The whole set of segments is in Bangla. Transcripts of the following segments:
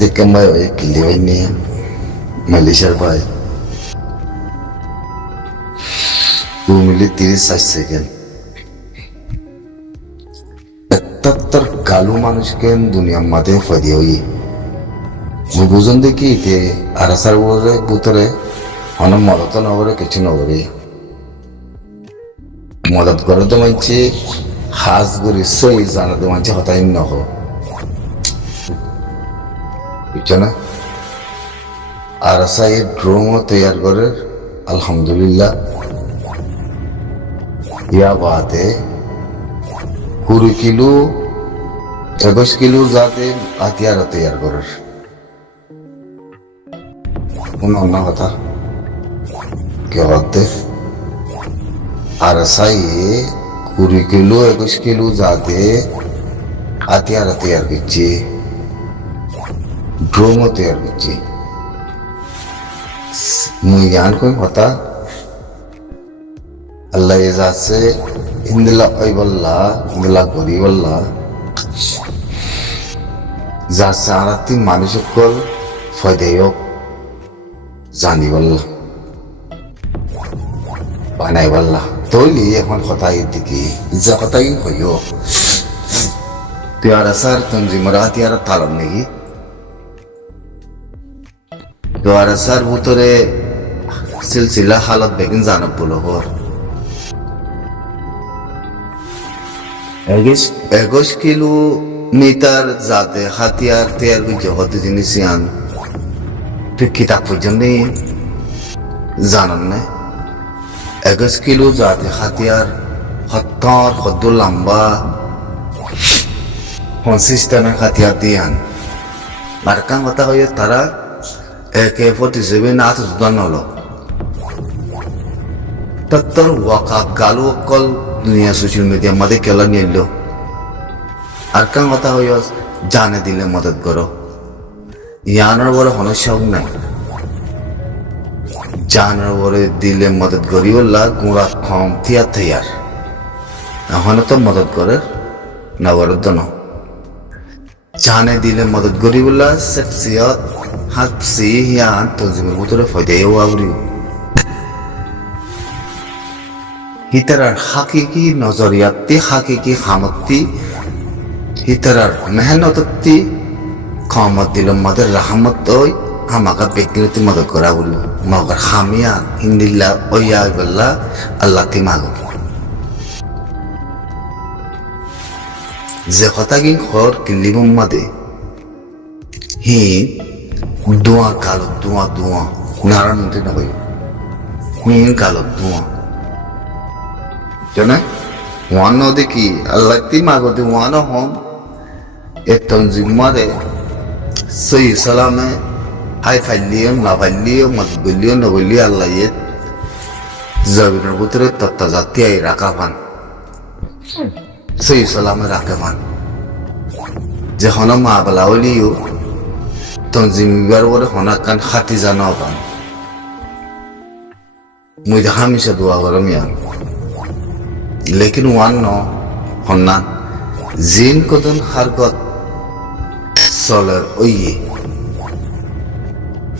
দেখে ভাই ওই কিলি ভাই নিয়ে মালয়েশিয়ার ভাই 2 মিনিট 30 সেকেন্ড 71 গালু মানুষকে দুনিয়ার মাঝে ফেরিয়ে হই বুঝুন দেখি যে আরাসার ভিতরে অনেক মদত নগরে কিছু নগরে মদত করে তো মানছি হাজ করি সই জানা তো মানছি হতাই নহ বুঝছো না আরাসা এই ড্রোমও তৈয়ার করে আলহামদুলিল্লাহ ইয়া বাদে 20 কিলো 21 কিলো যাতে হাতিয়ার তৈয়ার করার কোনো অন্য কথা কেউ হতে আর সাই 20 কিলো 21 কিলো যাতে হাতিয়ার তৈয়ার করছি ড্রোমও তৈয়ার করছি মুই জ্ঞান কই কথা আল্লাহ এজাছে ইন্দিলা ওইবল্লা ইন্দিলা গরিবল্লা যাচ্ছে আরাতি মানুষ সকল ফয়দেয়ক জানিবল্লা বানাইবল্লা তৈলি এখন কথা দিকে যা কথাই হইও তুই আর আসার তঞ্জিমরা হাতিয়ার তালন নাকি তো আর আসার ভিতরে সিলসিলা হালত বেগিন জানব বলো হর 21 কিলোমিটার যাতে হাতিয়ার তৈয়ার করছে হতে জিনিস আন তুই কিতাব পর্যন্ত জানান না 21 কিলো যাতে হাতিয়ার হত্তর হদ্দ লম্বা 50 হাতিয়ার দিয়ে আন মার্কান কথা হয়ে তারা AK-47 আত জুদান হলো তত্তর ওয়াকা গালু অকল দুনিয়া সোশ্যাল মিডিয়া মাঝে কেলা নিয়ে এলো আর কান কথা হইয়া জানে দিলে মদত করো ইয়ানোর বড় হনসব নাই জানোর বড় দিলে মদত করি বললা গুঁড়া কম থিয়ার থিয়ার এখন তো মদত করে না বড় দন জানে দিলে মদত করি বললা সেফসিয়ত হাতসি ইয়ান তঞ্জিমের ভিতরে ফয়দাইও আউরিও হিতারার হাকিকি নজরিয়াতি হাকিকি খামতি হিতারার মেহনততি খামত দিল মদের রাহমত ওই আমাকে ব্যক্তিগত মদত করা বলল মগর হামিয়া ইন্দিল্লা ওইয়া বললা আল্লাহ তি মাগো যে কথা কি খর কিলিব মাদে হি দোয়া কালো দোয়া দোয়া নারায়ণ মন্ত্রী নয় হি কালো দোয়া জানে ওয়ানো দেখি আল্লাহ তি মাগতে ওয়ানো হম এ তঞ্জিমারে সই সালামে হাই ফাইলিও না ফাইলিও মত বলিও না বলিও আল্লাহ এ জবিনের ভিতরে তত্তা জাতি আই রাখা পান সই সালামে রাখা পান যে হন মা বলাওলিও তঞ্জিমিবার বলে হনাকান হাতি জানো পান মুই হামিশা দোয়া করম ইয়ান लेकिन वन नो होना जिन को दुन हरकत सोलर ओये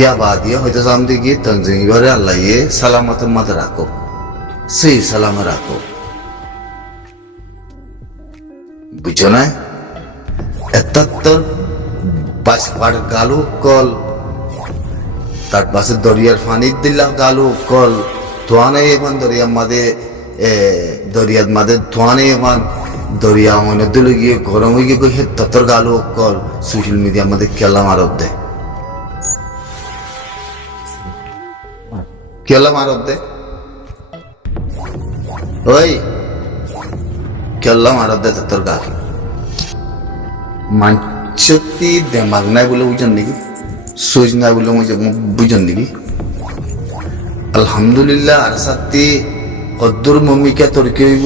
या बात ये होता सामने की तंजीम बारे अल्लाह ये सलामत मत रखो सही सलाम रखो बुझो ना एतत्तर बस पड़ गालू कल तार बस दरियार फानी दिला गालू कल तो आने ये बंद दरिया मदे দরিয়াত মাঝে ধোয়ানে এমান দরিয়া মনে দিল গিয়ে গরম হয়ে গিয়ে ততর গালু কল সোশ্যাল মিডিয়ার মধ্যে কেলা মারব দে ওই কেলা মারব দে ততর গাল মানসতি দেমাগ নাই বলে বুঝেন নাকি সোজ নাই বলে বুঝেন নাকি আলহামদুলিল্লাহ আর সাথে হদ্দুর মম্মিকে তরকি হইব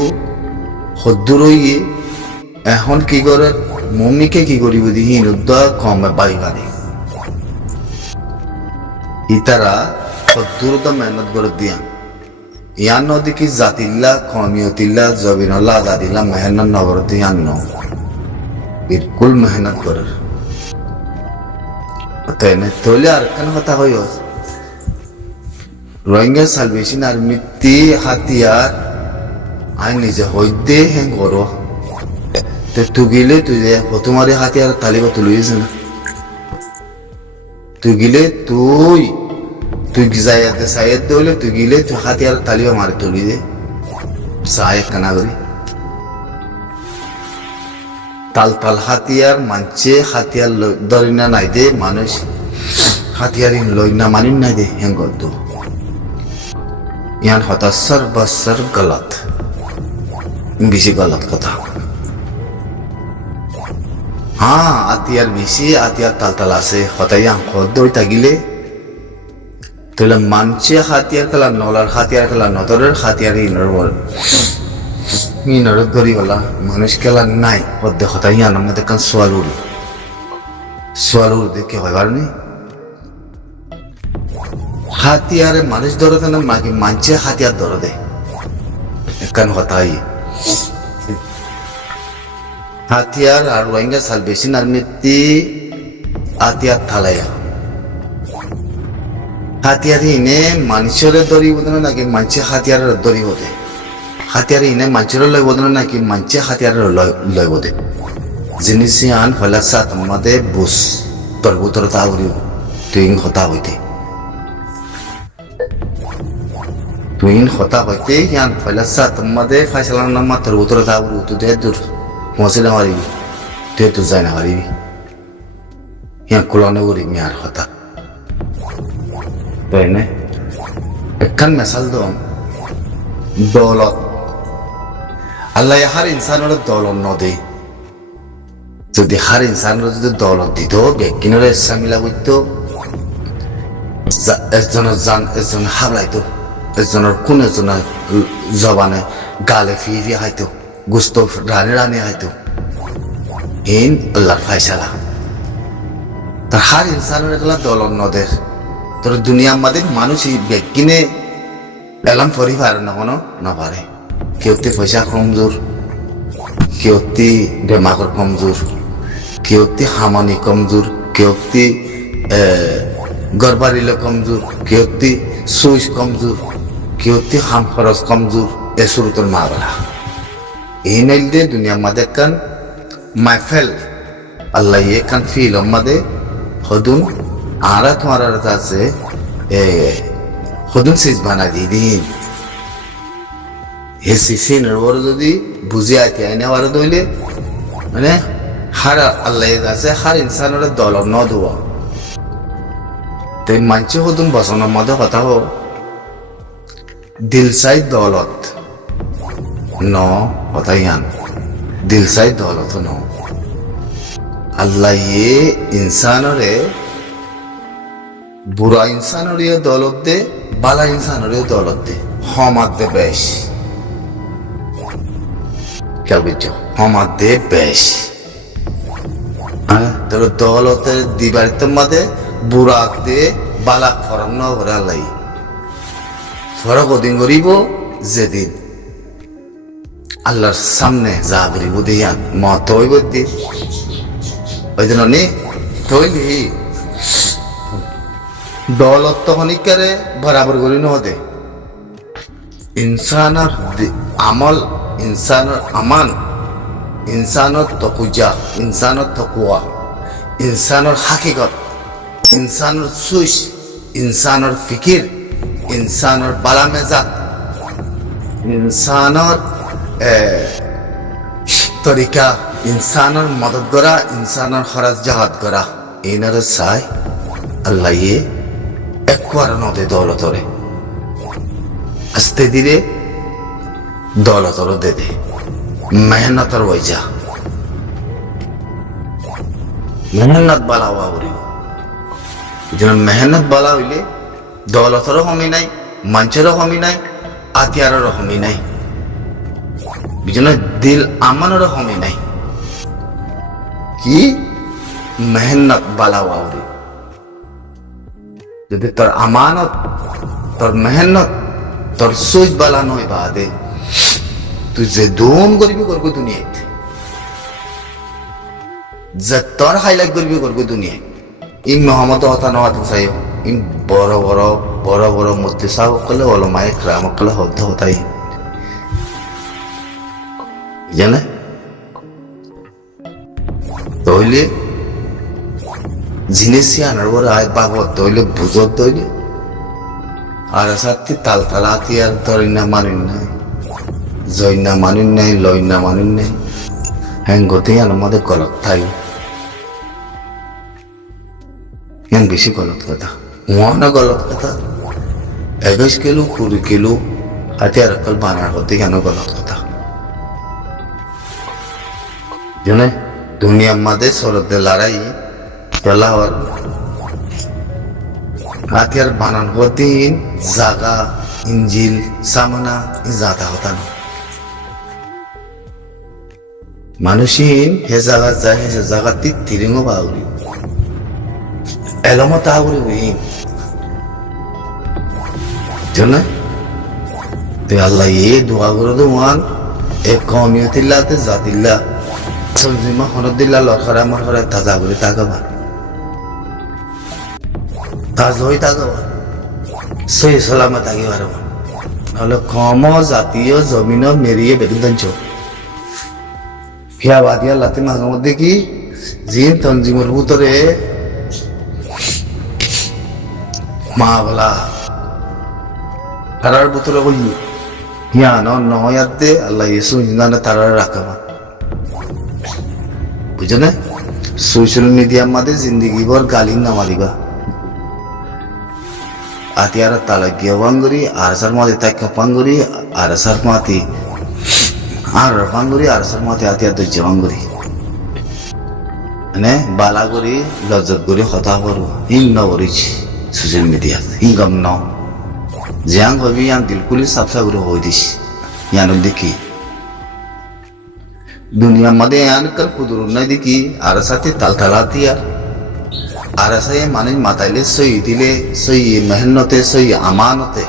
হদ্দুর হইয়ে এখন কি করে মম্মিকে কি করিব দিহি রুদ্দা কমে বাইগানে ইতারা হদ্দুর তো মেহনত করে দিয়া ইয়ান নদী কি জাতিল্লা কমিয়তিল্লা জবিনল্লা আজাদিল্লা মেহনত নগরতে ইয়ান ন বিলকুল মেহনত করে তাই না তাহলে আর কেন কথা হই রোহিঙ্গা সালভেশন আর্মিতে হাতিয়ার আই নিজে হইতে হ্যাং করো তুই গেলে তুই তোমার হাতিয়ার তালিবা তুলিয়েছে না তুই গেলে তুই যাইতে সাইতে হলে তুই গেলে তুই হাতিয়ার তালিবা মারে তুলি দে সাহেব কানা করি তাল তাল হাতিয়ার মানছে হাতিয়ার ধরি না নাই দে মানুষ হাতিয়ার লই না মানি নাই দে হ্যাং করতো ইয়ান হতা সর্বসর গলত বেশি গলত কথা হ্যাঁ আতিয়ার বেশি আতিয়ার তালতাল আছে হতাই দই থাকিলে তাহলে মানছে হাতিয়ার খেলা নলার হাতিয়ার খেলা নতরের হাতিয়ার ইনর ধরি গলা মানুষ খেলা নাই হদ্দে হতাই আমাদের কান সোয়ালুর দেখে হয় পারেনি হাতিয়ারে মানুষ ধরে না মাকে মানছে হাতিয়ার ধরে দে কান হতাই হাতিয়ার আর রোহিঙ্গা সালভেশন আর্মিতে হাতিয়ার থালাইয়া হাতিয়ার ইনে মানুষের দড়ি বোধ নাকি মানছে হাতিয়ারের দড়ি বোধে হাতিয়ার ইনে মানুষের লয় বোধ নাকি মানছে হাতিয়ারের লয় বোধে জিনিস আন হলা সাত মাদে বুস তোর বুতর তাউরি তুই হতা হইতে তুই হতা হইতে ইয়ান ফলা সাত মাদে ফাইসালা নামা তোর বুতর তাউরি তুই দে দূর পৌঁছে না পারিবি তুই তো যাই না পারিবি ইয়ান কুলানো করিবি আর হতা তাই না একখান মেসাল দম দৌলত আল্লাহ হার ইনসানের দৌলত নদে যদি হার ইনসানের যদি দৌলত দিত ব্যক্তিনের ইচ্ছা মিলা করতো একজনের জান একজন হাবলাইতো একজনের কোন একজনের জবানে গালে ফিয়ে হাইতো গুস্ত রানে রানে হাইতো হিন আল্লাহর ফাইসালা তার হার ইনসানের এগুলা দৌলত নদের তোর দুনিয়ার মধ্যে মানুষ ব্যক্তিনে এলাম পরি পারে না কোনো না পারে কেউতে পয়সা কমজোর কেউতে বেমাকর কমজোর কেউতে হামানি কমজোর কেউতে গরবারিলে কমজোর কেউতে সুইচ কমজোর কেউতে হাম খরচ কমজোর এ শুরু তোর মা বলা এই নাইল দে দুনিয়ার মধ্যে কান মাইফেল আল্লাহ এ কান ফিল মধ্যে হদুন আরা তোমার আছে হদুন সিজ বানা দিয়ে দিন হে সিসিনের বড় যদি বুঝে আইতে আইনে আর দইলে মানে হার আল্লাহ আছে হার ইনসানের দল ন দোয়া তাই মানছে হদুন বসনের মধ্যে কথা হো দিল সাই দৌলত ন কথা ইয়ান দিল সাই দৌলত ন আল্লাহ ইনসানরে বুড়া ইনসানের দৌলত দে বালা ইনসানের দৌলত দে হমাদ দে বেশ খেয়াল করছো হমাদ দে বেশ তোর দৌলতের দিবারিতের মধ্যে বুড়া দে বালা ফরম ন করে আল্লাহ ফরক ওদিন করিব যেদিন আল্লাহর সামনে যা করিব দিয়ান মত হইব দিন ওই জন্য নি তৈলি দৌলত তখনইকারে বরাবর করি নহদে ইনসানের আমল ইনসানের আমান ইনসানের তকুজা ইনসানের তকুয়া ইনসানের হাকিকত ইনসানের সুইচ ইনসানের ফিকির ইনসানের বালা মেজাত ইনসানের তরিকা ইনসানের মদত করা ইনসানের খরচ জাহাদ করা এনার চাই আল্লাহ একবার নদে দৌলতরে আস্তে ধীরে দৌলতর দে দে মেহনতর ওইজা মেহনত বালা হওয়া করিব মেহনত বালা হইলে দৌলতরও কমি নাই মানুষেরও কমি নাই আতিয়ারেরও কমি নাই দিল আমানেরও কমি নাই কি মেহনত বালা হওয়া করিব যদি তোর আমানত তোর মেহনত তোর সোচ বালা নয় বাদে তুই যে দম করবি করব দুনিয়াতে যে তোর হাইলাইট করবি করব দুনিয়ায় ইন মোহাম্মদ হতা নওয়াত চাই ইন বড় বড় বড় বড় মূর্তি সাহ কলে ওলমায়ে কেরাম কলে হদ্দ হতাই জানে তইলে জিনিস আনার পরে আয় বাবদ তইলে বুঝত তইলে আর সাথে তাল তালাতি আর ধরিনা মানুন নাই জৈনা মানুন নাই লইনা মানুন নাই হ্যাঁ গতি আমাদের গলত থাই yang বেশি গলত কথা মহানা গলত কথা 21 কিলো 20 কিলো হাতিয়ার কল বানার হতে কেন গলত কথা জানে দুনিয়া মাঝে সরদ লড়াই চলা হওয়ার হাতিয়ার বানান হতে জাগা ইঞ্জিল সামনা জাতা হতা না মানুষিন হে জাগা যায় হে জাগা তিরিঙ্গ বাউরি এলমো তাহলে বুঝি জানে তে আল্লাহ এ দোয়া করে দেওয়ান এ কমিয়তিল্লাতে জাতিল্লা সলজিমা হরদিল্লা লখরা মখরা তাজা করে তাকাবা তাজ হয়ে তাকাবা সই সালামত আগে বারবা নাহলে কম জাতীয় জমিন মেরিয়ে বেগুন চোখ হিয়া বাদিয়া লাতে মাঝে মধ্যে কি জিন তঞ্জিমের ভিতরে মা বলা তারার ভিতরে ওই হিয়া নয়াতে আল্লাহ ইয়েসু হিন্দানে তারার রাখাবা বুঝো না সোশ্যাল মিডিয়ার মাঝে জিন্দগি ভর গালি না মারিবা আতিয়ার তালা গিয়া বাঙ্গুরি আর সার মাঝে তাকে পাঙ্গুরি আর সার মাতি আর বাঙ্গুরি আর সার মাতি আতিয়ার দৈর্য বাঙ্গুরি মানে বালা করি লজ্জত করি হতা করো হিং নগরিছি সোশ্যাল মিডিয়া হিংগম ন জিয়াং হবি ইয়াং দিলকুলি সাফসা করে হয়ে দিস ইয়ান দেখি দুনিয়া মাঝে ইয়ান কাল কুদুর নাই দেখি আর সাথে তালতালাতি আর সাথে মানে মাতাইলে সই দিলে সই মেহনতে সই আমানতে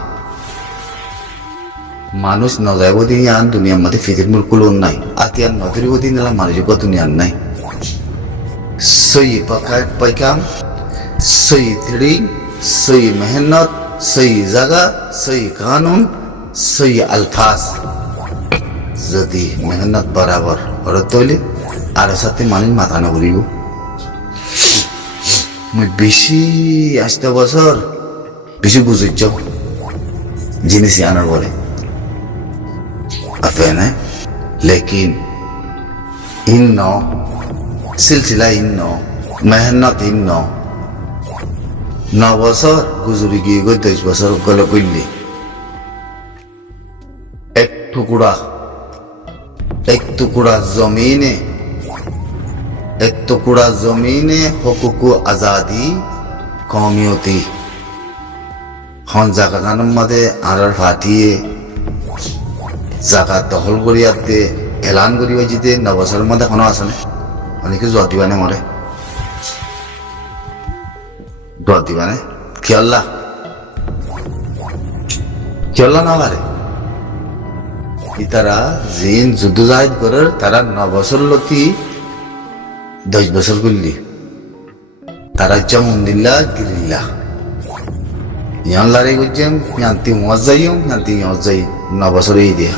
মানুষ নজাইব দিন ইয়ান দুনিয়ার মাঝে ফিজির মুরকুল নাই আতিয়ার নজরিব দিন মানুষ দুনিয়ার নাই সই পাইকাম সই থ্রি সই মেহনত সই জায়গা সই কানুন সই আলফাজ যদি মেহনত বরাবর করে তৈলে আর সাথে মানুষ মাথা নগরিব মই বেশি 8 বছর বেশি বুঝেছ জিনিস আনার বলে আপে না লেকিন ইন্ন সিলসিলা ইন্ন মেহনত ইন্ন 9 বছর গুজরি গিয়ে 10 বছর গলে কইলি এক টুকুরা জমিনে হকুকু আজাদি কমিয়তি হন জায়গা গানের মাঝে আর ফাটিয়ে জায়গা দখল করিয়াতে এলান করিবা যেতে 9 বছরের মধ্যে এখনো আছে না অনেকে জোর দিবানে মরে জোর দিবানে খেয়াল্লা না পারে তারা জিন যুদ্ধ জাহিদ করার তারা 9 বছর লতি 10 বছর করলি তারা যেমন দিল্লা গিরিল্লা ইয়ান লড়াই করছেন ইয়ান্তি ইয়ান্তি 9 বছর এই দিয়া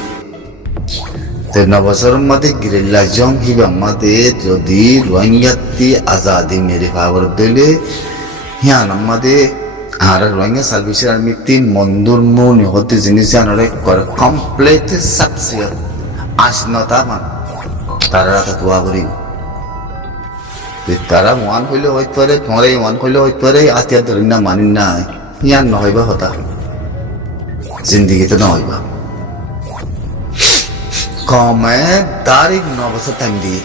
9 বছরের মধ্যে গিরিল্লা জং হিবাম মাঝে যদি রোহিঙ্গাতি আজাদি মেরে ফাবর দিলে ইয়ান মাঝে আর রোহিঙ্গা সার্ভিসের আর্মি 3 মন্দুর মনে হতে জিনিস আনারে করে কমপ্লিট সাকসিয়ত আসনতা মান তারা তো দোয়া করি তারা মন হইলে হইতে পারে তোমার এই মন হইলে হইতে পারে আতিয়ার ধরি না মানি না ইয়ান নহইবা হতা জিন্দিগিতে নহইবা কমে তারিখ 9 বছর টাইম দিয়ে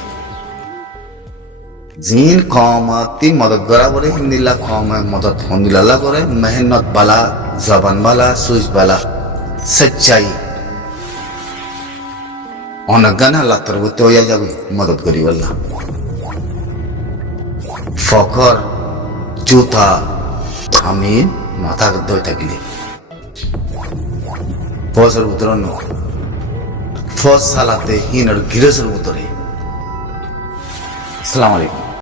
জিন কমাতি মদত করা করে হিন্দিলা কমে মদত হন্দিলা করে মেহনত বালা জবান বালা সুইচ বালা সচ্চাই অনেক গান আল্লাহ তোর করতে হইয়া যাবে মদত করি বললাম ফখর জুতা আমি মাথা দই থাকিলে ফসর ভিতরে ফস সালাতে হিন আর গিরসের ভিতরে আসসালামু আলাইকুম